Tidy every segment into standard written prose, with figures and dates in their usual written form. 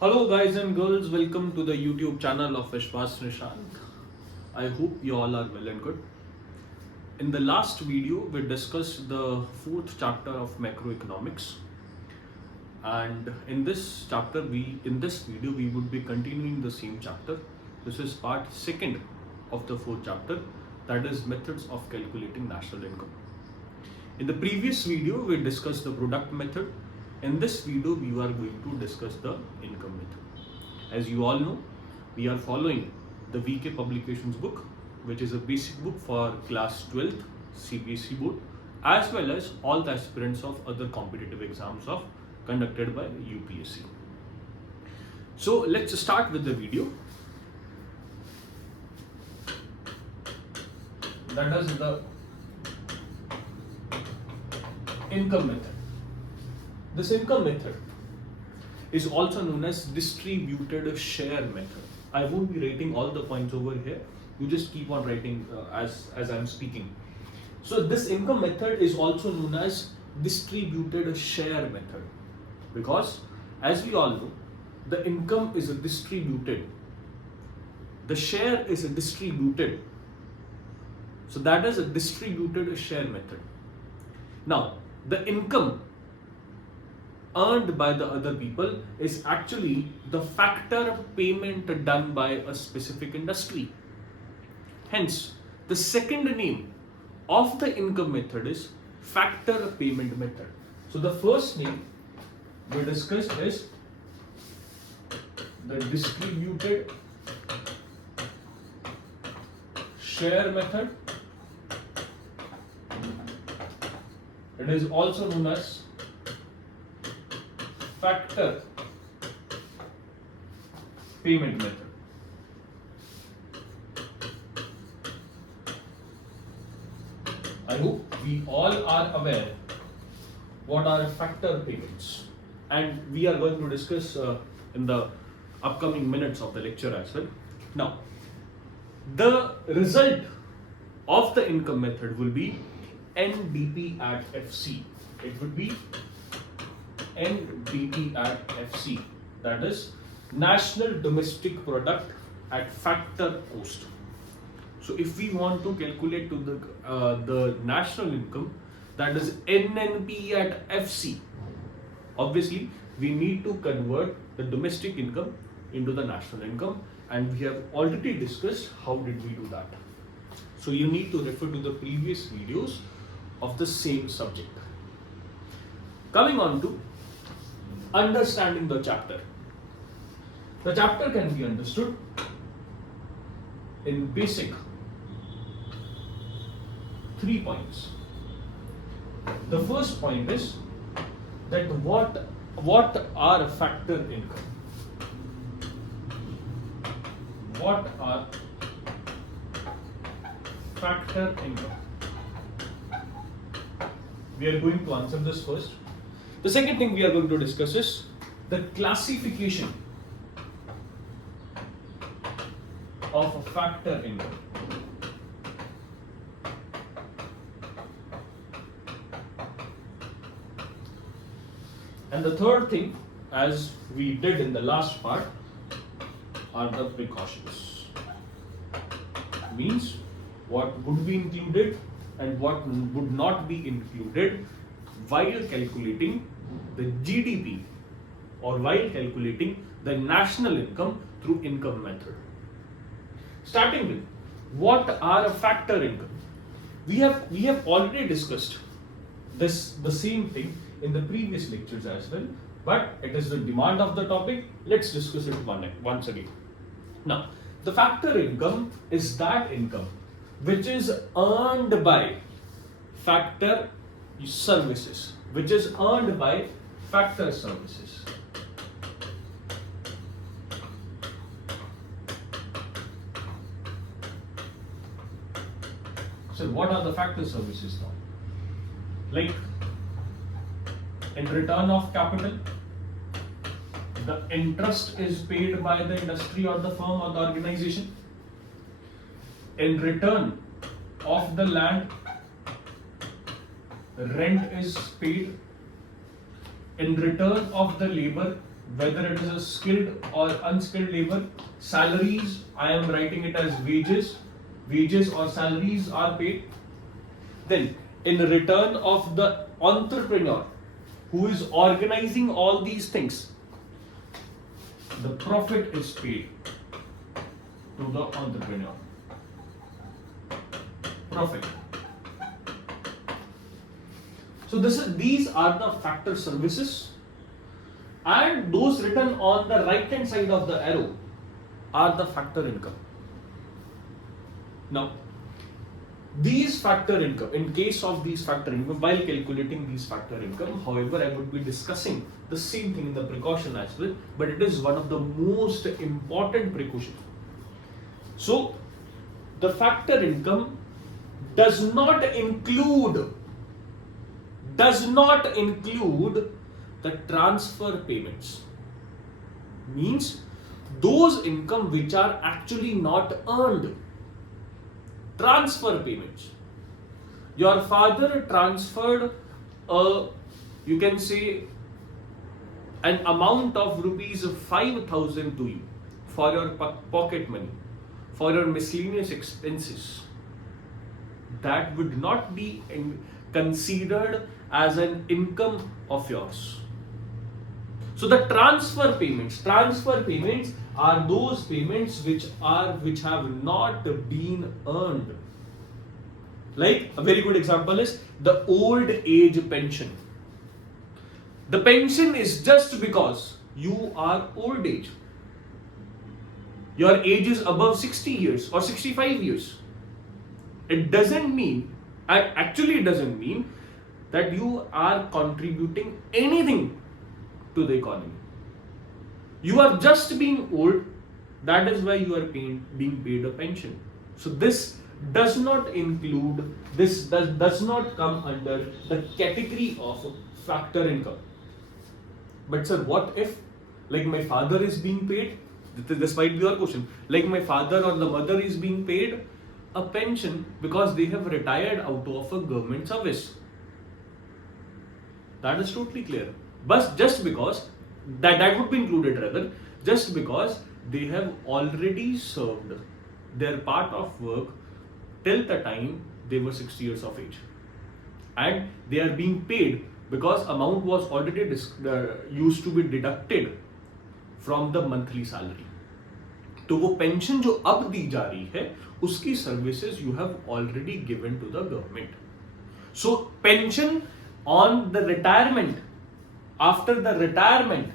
Hello guys and girls, welcome to the YouTube channel of Vishwas Nishant. I hope you all are well and good. In the last video, we discussed the fourth chapter of macroeconomics, and in this video we would be continuing the same chapter. This is part second of the fourth chapter, that is methods of calculating national income. In the previous video, we discussed the product method. In this video, we are going to discuss the income method. As you all know, we are following the VK Publications book, which is a basic book for class 12th CBSE board, as well as all the aspirants of other competitive exams conducted by UPSC. So let's start with the video. That is the income method. This income method is also known as distributed share method. I won't be writing all the points over here. You just keep on writing as I'm speaking. So this income method is also known as distributed share method, because as we all know, the income is distributed, the share is distributed. So that is a distributed share method. Now, the income earned by the other people is actually the factor payment done by a specific industry. Hence, the second name of the income method is factor payment method. So the first name we discussed is the distributed share method. It is also known as factor payment method. I hope we all are aware what are factor payments, and we are going to discuss in the upcoming minutes of the lecture as well. Now, the result of the income method will be NDP at FC. It would be NDP at FC, that is National Domestic Product at factor cost. So if we want to calculate to the national income, that is NNP at FC, obviously we need to convert the domestic income into the national income, and we have already discussed how did we do that. So you need to refer to the previous videos of the same subject. Coming on to understanding the chapter. The chapter can be understood in basic 3 points. The first point is that what are factor income? What are factor income? We are going to answer this first. The second thing we are going to discuss is the classification of a factor income. And the third thing, as we did in the last part, are the precautions. Means what would be included and what would not be included while calculating the GDP or while calculating the national income through income method. Starting with, what are a factor income? We have already discussed the same thing in the previous lectures as well, but it is the demand of the topic. Let's discuss it once again. Now, the factor income is that income which is earned by factor services, which is earned by factor services. So what are the factor services now? Like, in return of capital, the interest is paid by the industry or the firm or the organization. In return of the land, rent is paid. In return of the labor, whether it is a skilled or unskilled labor. Salaries, I am writing it as wages. Wages or salaries are paid. Then, in return of the entrepreneur who is organizing all these things, the profit is paid to the entrepreneur. Profit. So these are the factor services, and those written on the right hand side of the arrow are the factor income. Now, these factor income, in case of these factor income, while calculating these factor income, however, I would be discussing the same thing in the precaution as well, but it is one of the most important precaution. So, the factor income does not include the transfer payments. Means those income which are actually not earned. Transfer payments. Your father transferred you can say an amount of rupees 5,000 to you for your pocket money, for your miscellaneous expenses. That would not be considered as an income of yours. So the transfer payments are those payments which have not been earned. Like a very good example is the old age pension. The pension is just because you are old age. Your age is above 60 years or 65 years. It doesn't mean that you are contributing anything to the economy. You are just being old, that is why you are being paid a pension. So this does not come under the category of factor income. But sir, what if like my father is being paid? This might be your question. Like my father or the mother is being paid a pension because they have retired out of a government service. That is totally clear. But just because that would be included rather, just because they have already served their part of work till the time they were 60 years of age, and they are being paid because amount was already used to be deducted from the monthly salary. तो वो pension जो अब दी जा रही है उसकी services you have already given to the government. So pension on the retirement, after the retirement,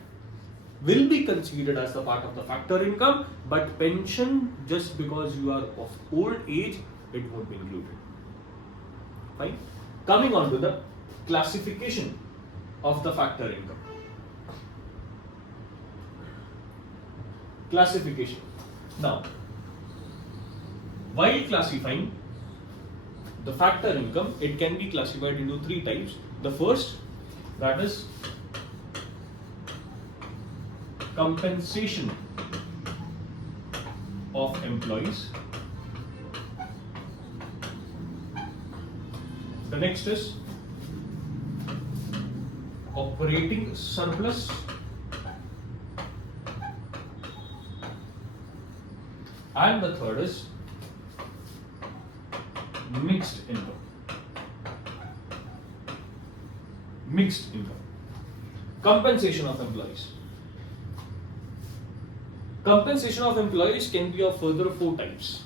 will be considered as the part of the factor income, but pension, just because you are of old age, it won't be included. Fine. Coming on to the classification of the factor income. Classification. Now, while classifying the factor income, it can be classified into three types. The first, that is compensation of employees. The next is operating surplus. And the third is mixed income. Mixed income. Compensation of employees. Compensation of employees can be of further 4 types.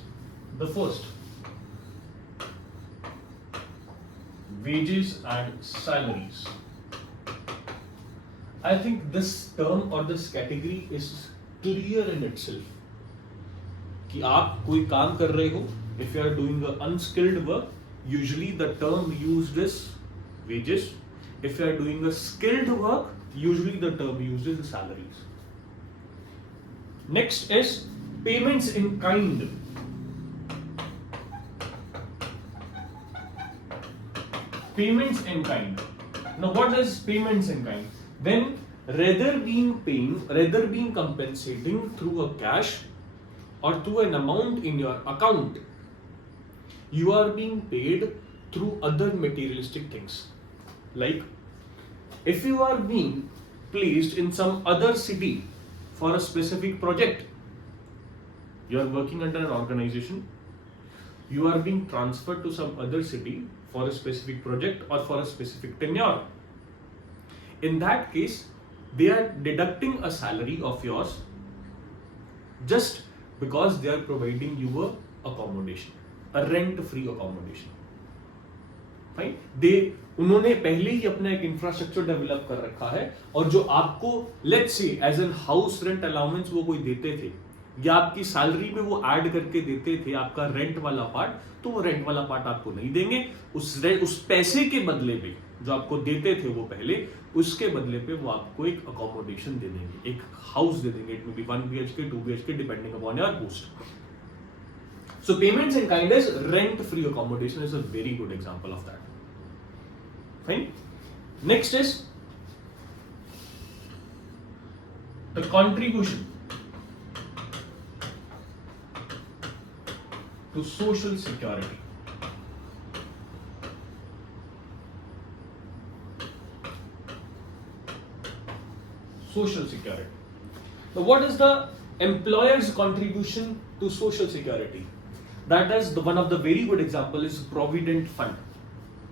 The first, wages and salaries. I think this term or this category is clear in itself. कि आप कोई काम कर रहे हो, if you are doing an unskilled work, usually the term used is wages. If you are doing a skilled work, usually the term used is salaries. Next is payments in kind. Payments in kind. Now, what is payments in kind? When rather being compensating through a cash or through an amount in your account, you are being paid through other materialistic things. Like if you are being placed in some other city for a specific project. You are working under an organization, you are being transferred to some other city for a specific project or for a specific tenure. In that case, they are deducting a salary of yours just because they are providing you a accommodation, a rent-free accommodation. Fine? उन्होंने पहले ही अपना एक infrastructure develop कर रखा है, और जो आपको let's say as an house rent allowance वो कोई देते थे या आपकी सैलरी में वो ऐड करके देते थे आपका रेंट वाला पार्ट, तो वो रेंट वाला पार्ट आपको नहीं देंगे। उस पैसे के बदले पे जो आपको देते थे वो पहले, उसके बदले पे वो आपको एक अकोमोडेशन दे देंगे, एक हाउस दे देंगे। It may be 1 BHK 2 BHK depending upon your post. So payments in kind as rent free accommodation is a very good example of that. Fine. Next is the contribution to social security. Social security. Now, what is the employer's contribution to social security? That is one of the very good example is Provident Fund.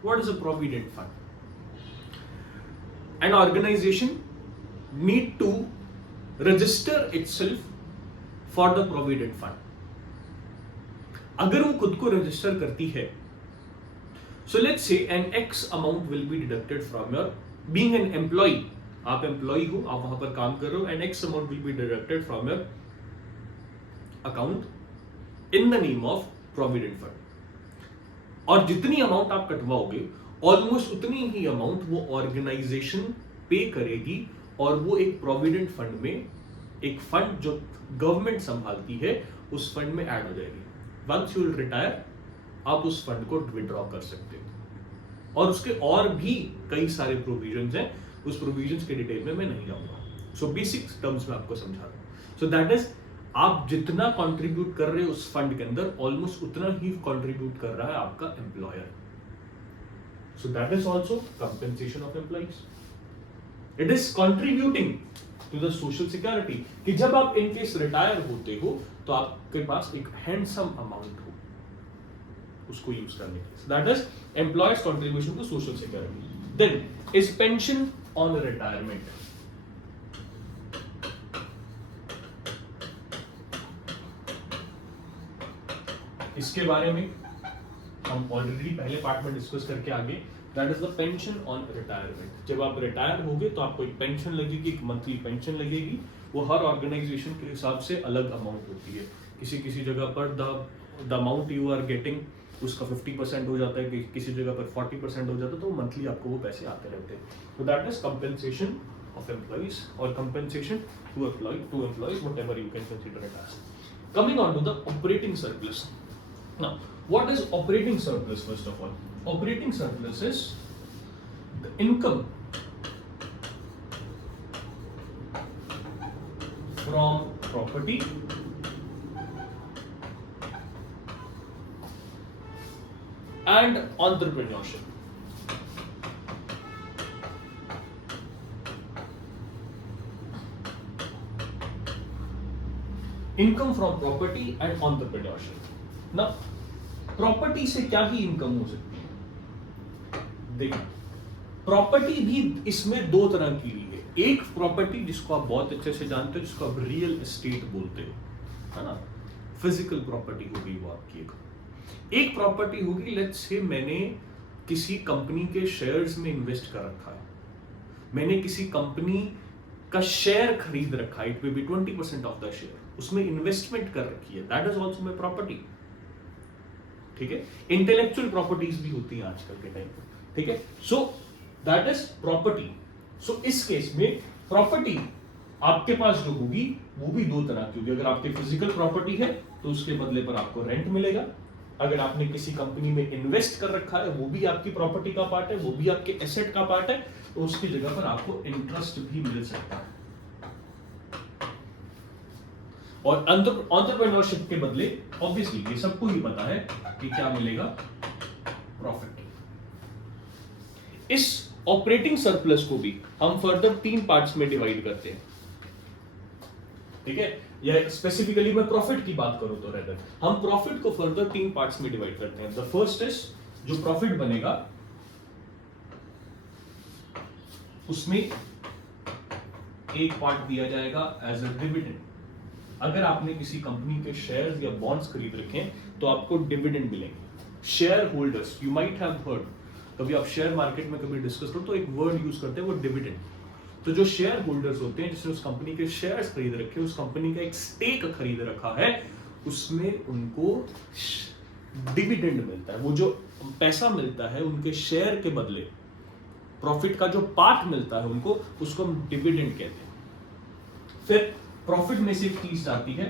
What is a Provident Fund? An organization need to register itself for the Provident Fund. अगर वो खुद को register करती है, so let's say an X amount will be deducted from your being an employee. आप employee हो, आप वहां पर काम कर रहे हो, and X amount will be deducted from your account in the name of Provident Fund. और जितनी अमाउंट आप कटवाओगे ऑलमोस्ट उतनी ही अमाउंट वो ऑर्गेनाइजेशन पे करेगी, और वो एक प्रोविडेंट फंड में, एक फंड जो गवर्नमेंट संभालती है, उस फंड में ऐड हो जाएगी। वंस यू विल रिटायर, आप उस फंड को विड्रॉ कर सकते हो, और उसके और भी कई सारे प्रोविजंस हैं। उस प्रोविजंस के डिटेल में मैं नहीं जाऊंगा, सो बेसिक टर्म्स में आपको समझा रहा हूं। सो दैट इज, आप जितना कंट्रीब्यूट कर रहे हो उस फंड के अंदर, ऑलमोस्ट उतना ही कंट्रीब्यूट कर रहा है आपका employer. So that is also compensation of employees. It is contributing to the social security कि जब आप in case रिटायर होते हो तो आपके पास एक हैंडसम अमाउंट हो उसको यूज करने के लिए। So that is employers' contribution to social security. Then is pension on retirement. इसके बारे में हम ऑलरेडी पहले पार्ट में डिस्कस करके आगे। That is the pension on retirement. जब आप रिटायर होगे तो आपको एक पेंशन लगेगी, एक मंथली पेंशन लगेगी। वो हर ऑर्गेनाइजेशन के हिसाब से अलग अमाउंट होती है। किसी किसी जगह पर the amount you are getting उसका 50% हो जाता है, किसी जगह पर 40% हो जाता है, तो मंथली आपको वो पैसे आते रहते हैं। तो that is compensation of employees और compensation to employees whatever you can consider it as. Coming on to the operating surplus. Now, what is operating surplus first of all? Operating surplus is the income from property and entrepreneurship. Income from property and entrepreneurship. ना property से क्या ही income हो सकती है? देखो, property भी इसमें दो तरह की है। एक प्रॉपर्टी जिसको आप बहुत अच्छे से जानते हो, जिसको आप रियल एस्टेट बोलते हो, है ना, फिजिकल प्रॉपर्टी होगी वो आपकी। एक प्रॉपर्टी होगी, लेट्स से मैंने किसी कंपनी के शेयर्स में इन्वेस्ट कर रखा है, मैंने किसी कंपनी का शेयर खरीद रखा है, it may B 20% of the share, उसमें इन्वेस्टमेंट कर रखी है, that is also my property. ठीक है, इंटेलेक्चुअल प्रॉपर्टीज भी होती हैं आजकल के टाइम पर। ठीक है, सो दैट इज प्रॉपर्टी। सो इस केस में प्रॉपर्टी आपके पास जो होगी वो भी दो तरह की होगी। अगर आपकी फिजिकल प्रॉपर्टी है तो उसके बदले पर आपको रेंट मिलेगा। अगर आपने किसी कंपनी में इन्वेस्ट कर रखा है वो भी आपकी प्रॉपर्टी का पार्ट है, वो भी आपके एसेट का पार्ट है, तो उसकी जगह पर आपको इंटरेस्ट भी मिल सकता है। और एंटरप्रेन्योरशिप के बदले ऑब्वियसली ये सबको ही पता है कि क्या मिलेगा, प्रॉफिट। इस ऑपरेटिंग सरप्लस को भी हम फर्दर 3 पार्ट्स में डिवाइड करते हैं, ठीक है, या स्पेसिफिकली मैं प्रॉफिट की बात करूं तो रेदर हम प्रॉफिट को फर्दर 3 पार्ट्स में डिवाइड करते हैं। द फर्स्ट इज जो प्रॉफिट बनेगा उसमें एक पार्ट दिया जाएगा एज अ डिविडेंड। अगर आपने किसी कंपनी के शेयर्स या बॉन्ड्स खरीद रखे हैं तो आपको डिविडेंड मिलेंगे। Share holders, you might have heard, कभी आप शेयर मार्केट में कभी डिस्कस करो तो एक वर्ड यूज करते हैं वो डिविडेंड। तो जो शेयर होल्डर्स होते हैं जिसने उस कंपनी के शेयर्स खरीद रखे, उस कंपनी का एक स्टेक खरीद रखा है, उसमें उनको डिविडेंड मिलता है। वो जो पैसा मिलता है उनके शेयर के बदले, प्रॉफिट का जो पार्ट मिलता है उनको, उसको हम डिविडेंड कहते हैं। फिर प्रॉफिट में से एक चीज आती है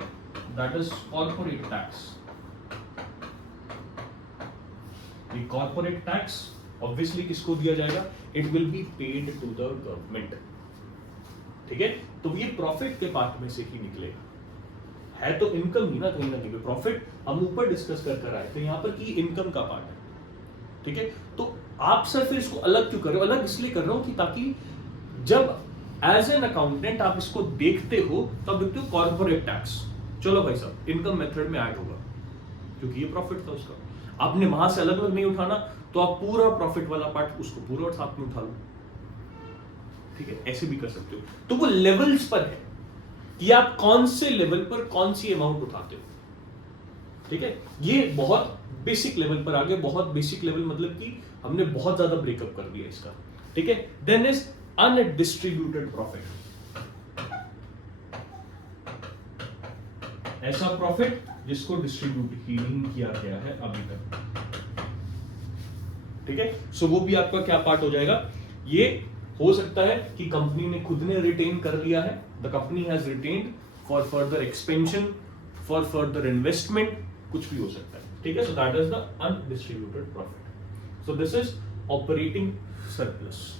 दैट इज कॉर्पोरेट टैक्स। ये कॉर्पोरेट टैक्स ऑब्वियसली किसको दिया जाएगा? It will be paid to the government, ठीक है। तो ये प्रॉफिट के पार्ट में से ही निकलेगा, है तो इनकम ही ना कहीं ना कहीं। प्रॉफिट हम ऊपर डिस्कस कर आए थे, यहां पर की इनकम का पार्ट है, ठीक है। तो आप सर फिर इसको अलग क्यों कर रहे हो? अलग इसलिए कर रहा हूं कि ताकि जब एज एन अकाउंटेंट आप इसको देखते हो तब देखते हो कॉर्पोरेट टैक्स, चलो भाई साहब इनकम मेथड में ऐड होगा क्योंकि ये प्रॉफिट था उसका। आपने वहां से अलग अलग नहीं उठाना तो आप पूरा प्रॉफिट वाला पार्ट उसको पूरा साथ में उठा लो, ठीक है, ऐसे भी कर सकते हो। तो वो लेवल्स पर है कि आप कौन से लेवल पर कौन सी अमाउंट उठाते हो, ठीक है। ये बहुत बेसिक लेवल पर आ गए। बहुत बेसिक लेवल मतलब कि हमने बहुत ज्यादा ब्रेकअप कर दिया इसका, ठीक है। देन इज अनडिस्ट्रीब्यूटेड प्रॉफिट, ऐसा प्रॉफिट जिसको डिस्ट्रीब्यूट ही नहीं किया गया है अभी तक, ठीक है। सो वो भी आपका क्या पार्ट हो जाएगा? ये हो सकता है कि कंपनी ने खुद ने रिटेन कर लिया है, the company has retained for further expansion, for further investment, कुछ भी हो सकता है, ठीक है। So that is the undistributed profit. So this is operating surplus.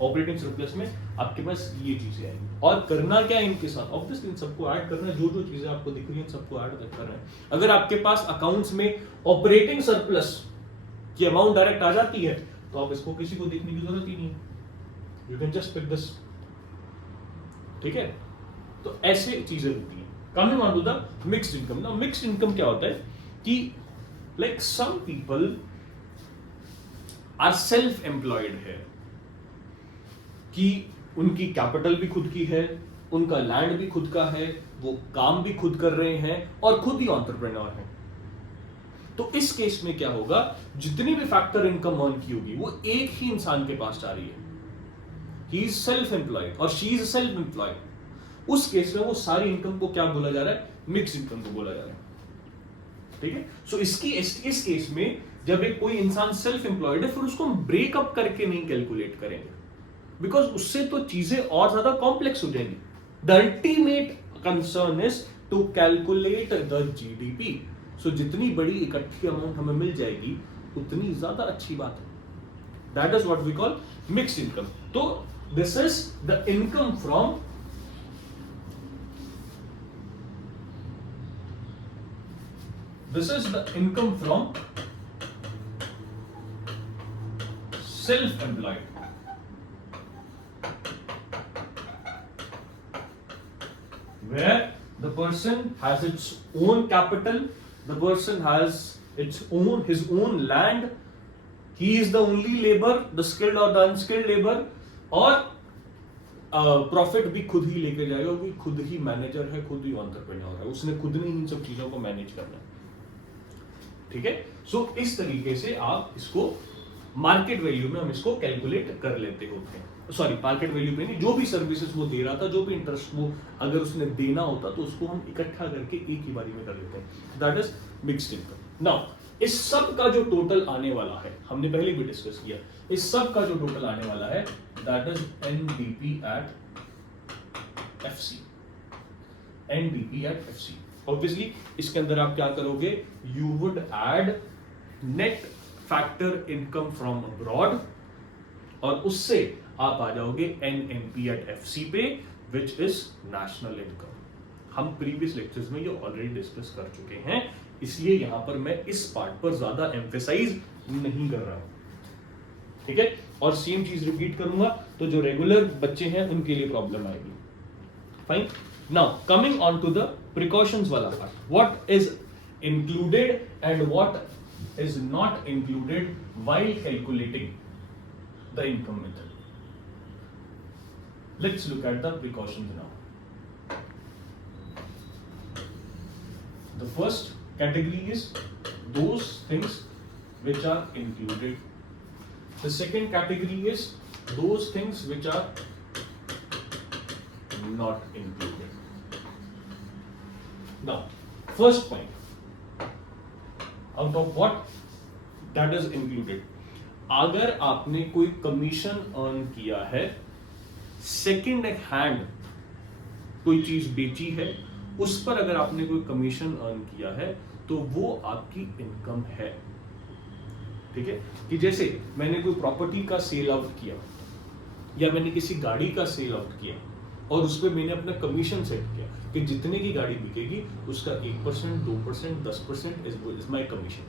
Operating surplus में आपके पास ये चीजें आएंगी और करना क्या है इनके साथ? ऑब्वियसली इन सबको ऐड करना है, जो जो चीजें आपको दिख रही हैं सबको ऐड करना है। अगर आपके पास अकाउंट्स में ऑपरेटिंग सरप्लस की अमाउंट डायरेक्ट आ जाती है तो आप इसको किसी को देखने की जरूरत ही नहीं है, you can just pick this, ठीक है। तो ऐसे चीजें होती हैं। Coming on to the mixed income. Now mixed income क्या होता है कि like some people are self employed है, कि उनकी कैपिटल भी खुद की है, उनका लैंड भी खुद का है, वो काम भी खुद कर रहे हैं और खुद ही एंटरप्रेन्योर हैं। तो इस केस में क्या होगा? जितनी भी फैक्टर इनकम अर्न की होगी वो एक ही इंसान के पास जा रही है, ही इज सेल्फ एम्प्लॉयड और शी इज सेल्फ एम्प्लॉयड। उस केस में वो सारी इनकम को क्या बोला जा रहा है? मिक्स्ड इनकम को बोला जा रहा है, ठीक है। सो इस केस में जब एक कोई इंसान सेल्फ एम्प्लॉयड है फिर उसको हम ब्रेकअप करके नहीं कैलकुलेट करेंगे, बिकॉज उससे तो चीजें और ज्यादा कॉम्प्लेक्स हो जाएंगी। The ultimate concern is to calculate the GDP. So जितनी बड़ी इकट्ठी अमाउंट हमें मिल जाएगी उतनी ज्यादा अच्छी बात है। That is what we call mixed income. तो this is the income from self employed, where the person has its own capital, the person has his own land, he is the only labor, the skilled or the unskilled labor, और profit भी खुद ही लेके जाएगा, वो खुद ही manager है, खुद ही entrepreneur है, उसने खुद ने इन सब चीजों को मैनेज करना है, ठीक है। सो इस तरीके से आप इसको मार्केट वैल्यू में हम इसको कैलकुलेट कर लेते होते हैं। सॉरी, मार्केट वैल्यू पे नहीं, जो भी सर्विसेज वो दे रहा था, जो भी इंटरेस्ट वो अगर उसने देना होता तो उसको हम इकट्ठा करके एक ही बारी में कर लेते हैं। That is mixed income. Now इस सब का जो टोटल आने वाला है, हमने पहले भी डिस्कस किया, इस सब का जो टोटल आने वाला है that is NDP at FC. NDP at FC obviously इसके अंदर आप क्या करोगे? You would add net factor income from abroad और उससे आप आ जाओगे एनएमपी एट एफसी पे, विच इज नेशनल इनकम। हम प्रीवियस लेक्चर्स में ये ऑलरेडी डिस्कस कर चुके हैं, इसलिए यहां पर मैं इस पार्ट पर ज्यादा एम्फेसाइज नहीं कर रहा हूं, ठीक है, और सेम चीज रिपीट करूंगा तो जो रेगुलर बच्चे हैं उनके लिए प्रॉब्लम आएगी। Fine, now coming on to the precautions वाला part, what is included and what is not included while calculating the income method. Let's look at the precautions now. The first category is those things which are included. The second category is those things which are not included. Now, first point, out of what that is included. अगर आपने कोई commission earn किया है, second hand कोई चीज बेची है, उस पर अगर आपने कोई कमीशन अर्न किया है तो वो आपकी इनकम है। ठीक है, कि जैसे मैंने कोई प्रॉपर्टी का सेल आउट किया या मैंने किसी गाड़ी का सेल आउट किया और उस पर मैंने अपना कमीशन सेट किया कि जितने की गाड़ी बिकेगी उसका 1%, 2%, 10% इज माई कमीशन।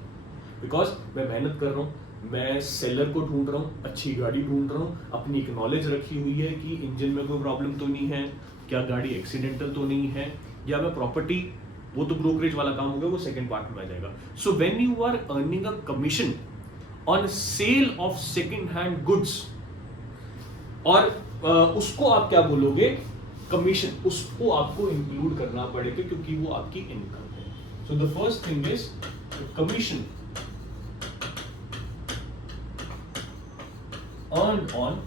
बिकॉज मैं मेहनत कर रहा हूँ, मैं सेलर को ढूंढ रहा हूँ, अच्छी गाड़ी ढूंढ रहा हूँ, अपनी एक नॉलेज रखी हुई है कि इंजन में कोई प्रॉब्लम तो नहीं है, क्या गाड़ी एक्सीडेंटल तो नहीं है, या मैं प्रॉपर्टी, वो तो ब्रोकरेज वाला काम हो गया, वो सेकंड पार्ट में आ जाएगा। So when you are earning a commission on sale of second hand goods, और उसको आप क्या बोलोगे, कमीशन, उसको आपको इंक्लूड करना पड़ेगा क्योंकि वो आपकी इनकम है। So the first thing is commission earned on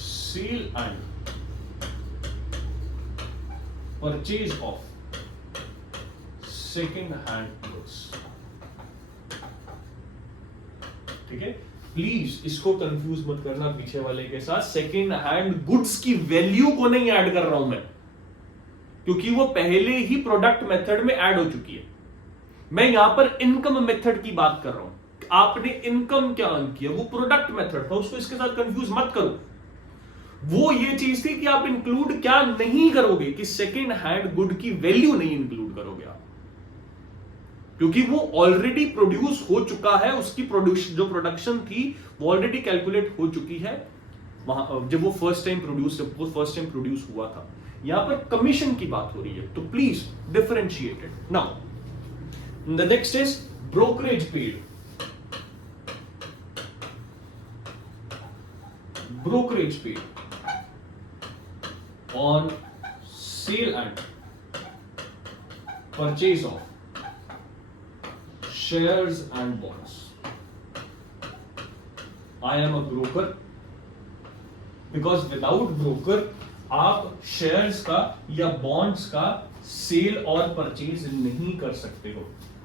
sale and purchase of second hand goods। ठीक है, प्लीज इसको कंफ्यूज मत करना पीछे वाले के साथ। सेकेंड हैंड गुड्स की वैल्यू को नहीं ऐड कर रहा हूं मैं, क्योंकि वो पहले ही प्रोडक्ट मेथड में ऐड हो चुकी है। मैं यहां पर इनकम मेथड की बात कर रहा हूं। आपने इनकम क्या अर्न किया, वो प्रोडक्ट मेथड था, उसको इसके साथ कंफ्यूज मत करो। वो ये चीज थी कि आप इंक्लूड क्या नहीं करोगे, कि सेकेंड हैंड गुड की वैल्यू नहीं इंक्लूड करोगे आप, क्योंकि वो ऑलरेडी प्रोड्यूस हो चुका है, उसकी जो प्रोडक्शन थी वो ऑलरेडी कैलकुलेट हो चुकी है वहां, जब वो फर्स्ट टाइम प्रोड्यूस हुआ था। यहां पर कमीशन की बात हो रही है, तो please differentiated. Now the next is brokerage paid. Brokerage paid on sale and purchase of shares and bonds. I am a broker because without broker आप शेयर्स का या बॉन्ड्स का सेल और परचेज नहीं कर सकते हो।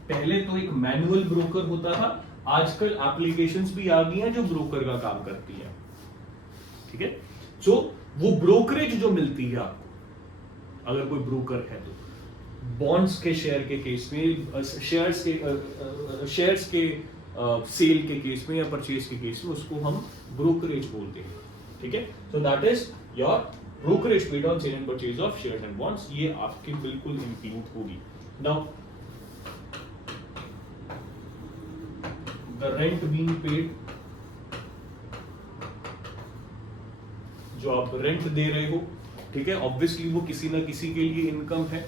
पहले तो एक मैनुअल ब्रोकर होता था, आजकल एप्लीकेशंस भी आ गई हैं जो ब्रोकर का काम करती है। ठीक है, सो वो ब्रोकरेज जो मिलती है आपको, अगर कोई ब्रोकर है तो बॉन्ड्स के शेयर के केस में, शेयर्स के सेल के केस में या परचेज के केस में, उसको हम ब्रोकरेज बोलते हैं। ठीक है, so that is your brokerage paid on sale and purchase of shares and bonds, ये आपकी बिल्कुल इंक्लूड होगी। Now the rent being paid, जो आप रेंट दे रहे हो, ठीक है, ऑब्वियसली वो किसी ना किसी के लिए इनकम है,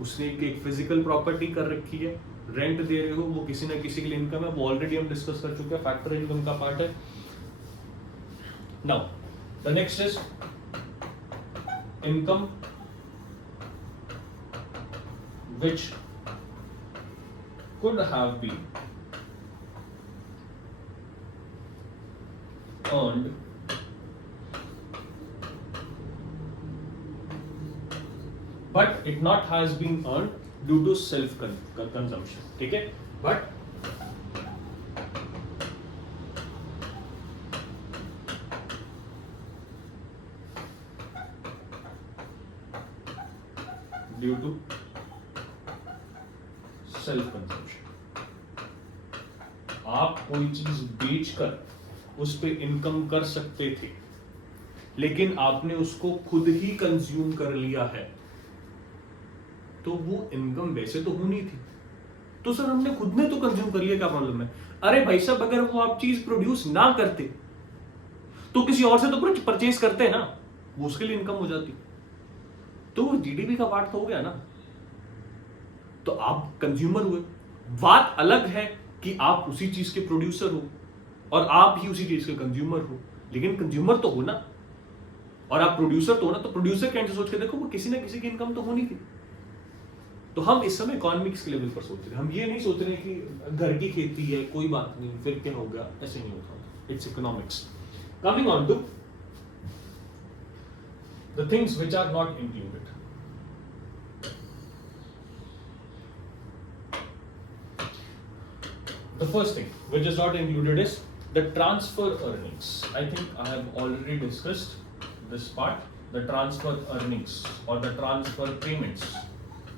उसने एक फिजिकल प्रॉपर्टी कर रखी है, रेंट दे रहे हो, वो किसी ना किसी के लिए इनकम है, वो ऑलरेडी हम डिस्कस कर चुके हैं, फैक्टर इनकम का पार्ट है। Now the next is income which could have been earned but it not has been earned due to self consumption. ठीक है, but due to self consumption. आप कोई चीज बेचकर उस पे इनकम कर सकते थे, लेकिन आपने उसको खुद ही कंज्यूम कर लिया है, तो वो इनकम वैसे तो होनी थी, तो सर हमने खुद ने तो कंज्यूम कर लिया, क्या प्रॉब्लम है? अरे भाई साहब, अगर वो आप चीज प्रोड्यूस ना करते तो किसी और से तो परचेज करते हैं ना, वो उसके लिए इनकम हो जाती, तो वो जीडीपी का पार्ट तो हो गया ना। तो आप कंज्यूमर हुए। बात अलग है कि आप उसी चीज के प्रोड्यूसर हो और आप ही उसी चीज के कंज्यूमर हो, लेकिन कंज्यूमर तो हो ना, और आप प्रोड्यूसर तो हो ना। तो प्रोड्यूसर के एंड से सोच के देखो, वो किसी ना किसी की इनकम तो होनी थी। तो हम इस समय इकोनॉमिक्स के लेवल पर सोच रहे हैं, हम ये नहीं सोच रहे कि घर की खेती है कोई बात नहीं फिर क्या होगा, ऐसे नहीं होता। It's economics. Coming on to the things which are not included. The first thing which is not included is the transfer earnings. I think I have already discussed this part. The transfer earnings or the transfer payments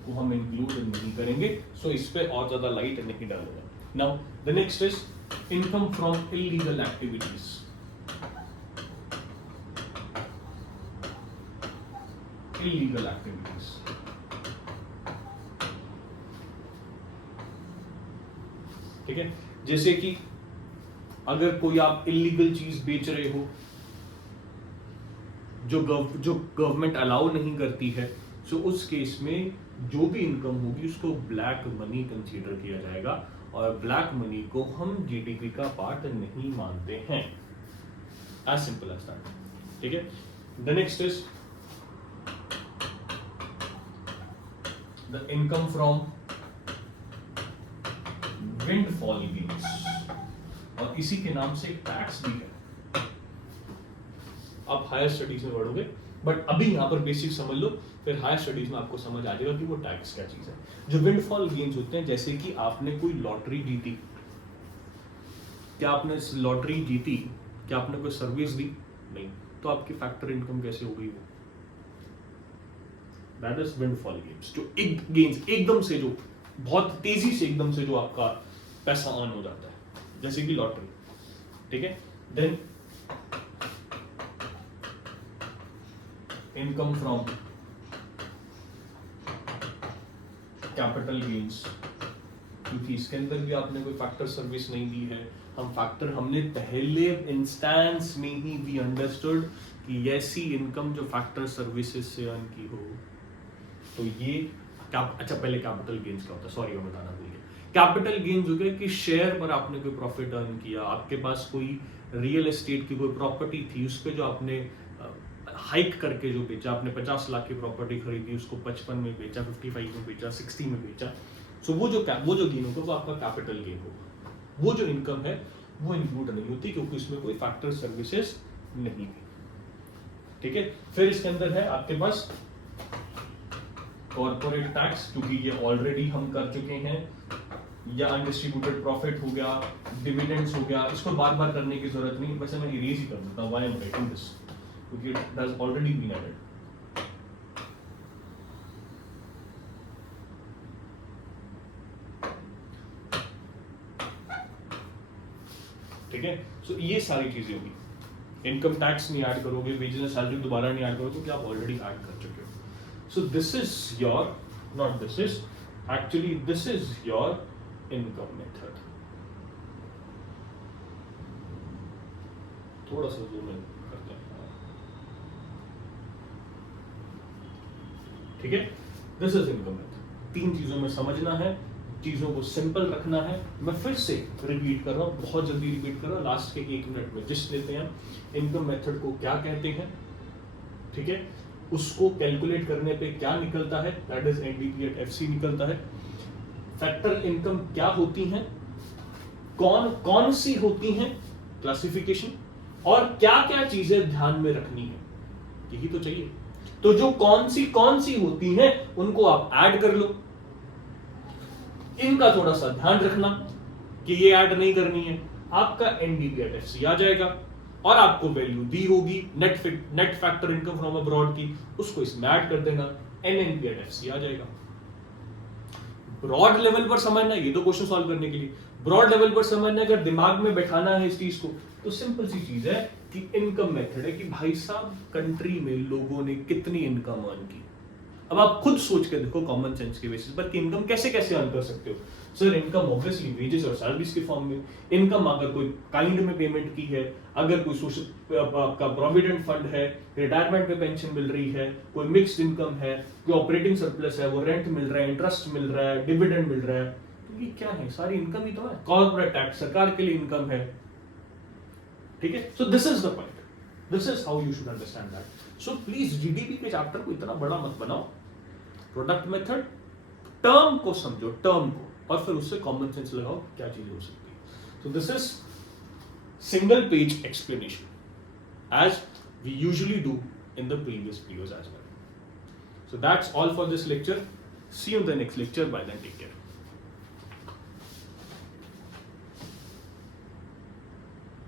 को हम include नहीं करेंगे, so इस पे और ज़्यादा light नहीं डालूंगा. Now the next is income from illegal activities. Illegal activities. ठीक है, जैसे कि अगर कोई आप इलीगल चीज बेच रहे हो जो गवर्नमेंट अलाउ नहीं करती है, सो उस केस में जो भी इनकम होगी उसको ब्लैक मनी कंसीडर किया जाएगा, और ब्लैक मनी को हम जीडीपी का पार्ट नहीं मानते हैं। As simple as that. ठीक है, the next is the income from windfall gains, और इसी के नाम से टैक्स भी है। आप हायर स्टडीज में पढ़ोगे, बट अभी यहां पर बेसिक समझ लो, फिर हायर स्टडीज में आपको समझ आ जाएगा कि वो टैक्स क्या चीज है। जो विंडफॉल गेन्स होते हैं, जैसे कि आपने कोई लॉटरी जीती, क्या आपने लॉटरी जीती, क्या आपने कोई सर्विस दी? नहीं, तो आपकी फैक्टर इनकम कैसे हो गई वो? That is windfall gains. जो एक गेन्स एकदम से, जो बहुत तेजी से एकदम से जो आपका पैसा ऑन हो जाता है, जैसे कि लॉटरी। ठीक है, then income from capital gains, क्योंकि इसके अंदर भी आपने कोई फैक्टर सर्विस नहीं दी है। हमने पहले इंस्टेंस में ही वी अंडरस्टूड कि ऐसी इनकम जो फैक्टर सर्विसेज से अर्न की हो, तो ये अच्छा पहले कैपिटल गेन्स क्या होता है, सॉरी मैं बताना भूल गया। कैपिटल गेन्स हो गया कि शेयर पर आपने कोई प्रॉफिट अर्न किया, आपके पास कोई रियल एस्टेट की कोई प्रॉपर्टी थी, उस पर जो आपने हाइक करके जो बेचा, आपने 50 लाख की प्रॉपर्टी खरीदी, उसको 55 में बेचा, 55 में बेचा, 60 में बेचा, सो वो जो गेन होगा वो आपका कैपिटल गेन होगा। वो जो इनकम है वो इंक्लूड नहीं होती, क्योंकि इसमें कोई फैक्टर सर्विसेज नहीं थी। ठीक है, फिर इसके अंदर है आपके पास कॉर्पोरेट टैक्स, क्योंकि ये ऑलरेडी हम कर चुके हैं, या अनडिस्ट्रीब्यूटेड प्रॉफिट हो गया, डिविडेंड्स हो गया, इसको बार बार करने की जरूरत नहीं, वैसे मैं इरेज ही कर देता हूं, why I am writing this, क्योंकि it has already been added. ठीक है, सो ये सारी चीजें होगी। इनकम टैक्स नहीं ऐड करोगे, वेजेस एंड सैलरी दोबारा नहीं ऐड करोगे, क्योंकि आप ऑलरेडी ऐड कर चुके हो। सो this is your, not this is, actually this is your income method. थोड़ा सा जूम इन करते हैं। ठीक है, दिस इज इनकम मेथड। 3 चीजों में समझना है, चीजों को सिंपल रखना है। मैं फिर से रिपीट कर रहा हूं, बहुत जल्दी रिपीट कर रहा हूं, लास्ट के 1 मिनट में जिस्ट लेते हैं। इनकम मेथड को क्या कहते हैं, ठीक है, उसको कैलकुलेट करने पे क्या निकलता है, that is NDP at FC निकलता है। फैक्टर इनकम क्या होती हैं, कौन कौन सी होती हैं, क्लासिफिकेशन, और क्या क्या चीजें ध्यान में रखनी है, यही तो चाहिए। तो जो कौन सी होती हैं उनको आप ऐड कर लो, इनका थोड़ा सा ध्यान रखना कि ये ऐड नहीं करनी है, आपका एनडीपी एट एफसी आ जाएगा, और आपको वैल्यू दी होगी net factor income from abroad की, उसको इसमें ऐड कर देना, एनएनपी एट एफसी आ जाएगा। ब्रॉड लेवल पर समझना है, ये तो क्वेश्चन सॉल्व करने के लिए ब्रॉड लेवल पर समझना है, अगर दिमाग में बैठाना है इस चीज को, तो सिंपल सी चीज है कि इनकम मेथड है कि भाई साहब कंट्री में लोगों ने कितनी इनकम अर्न की, अब आप खुद सोच के देखो कॉमन सेंस के बेसिस पर कि इनकम कैसे कैसे अर्न कर सकते हो। सर इनकम ऑब्वियसली वेजेस और सैलरीज के फॉर्म में, इनकम अगर कोई काइंड में पेमेंट की है, अगर कोई सोशल आपका प्रोविडेंट फंड है, रिटायरमेंट में पेंशन मिल रही है, कोई मिक्स्ड इनकम है, कोई ऑपरेटिंग सरप्लस है, वो रेंट मिल रहा है, इंटरेस्ट मिल रहा है, डिविडेंड मिल रहा है, तो ये क्या है, सारी इनकम ही तो है। कॉर्पोरेट टैक्स सरकार के लिए इनकम है, ठीक है। So this is the point, this is how you should understand that. So please GDP के चैप्टर को इतना बड़ा मत बनाओ, प्रोडक्ट मेथड, टर्म को समझो, टर्म को, और फिर उससे कॉमन सेंस लगाओ क्या चीजें हो सकती है। So this is single page explanation as we usually do in the previous videos as well. So that's all for this lecture. See you in the next lecture. By then, take care.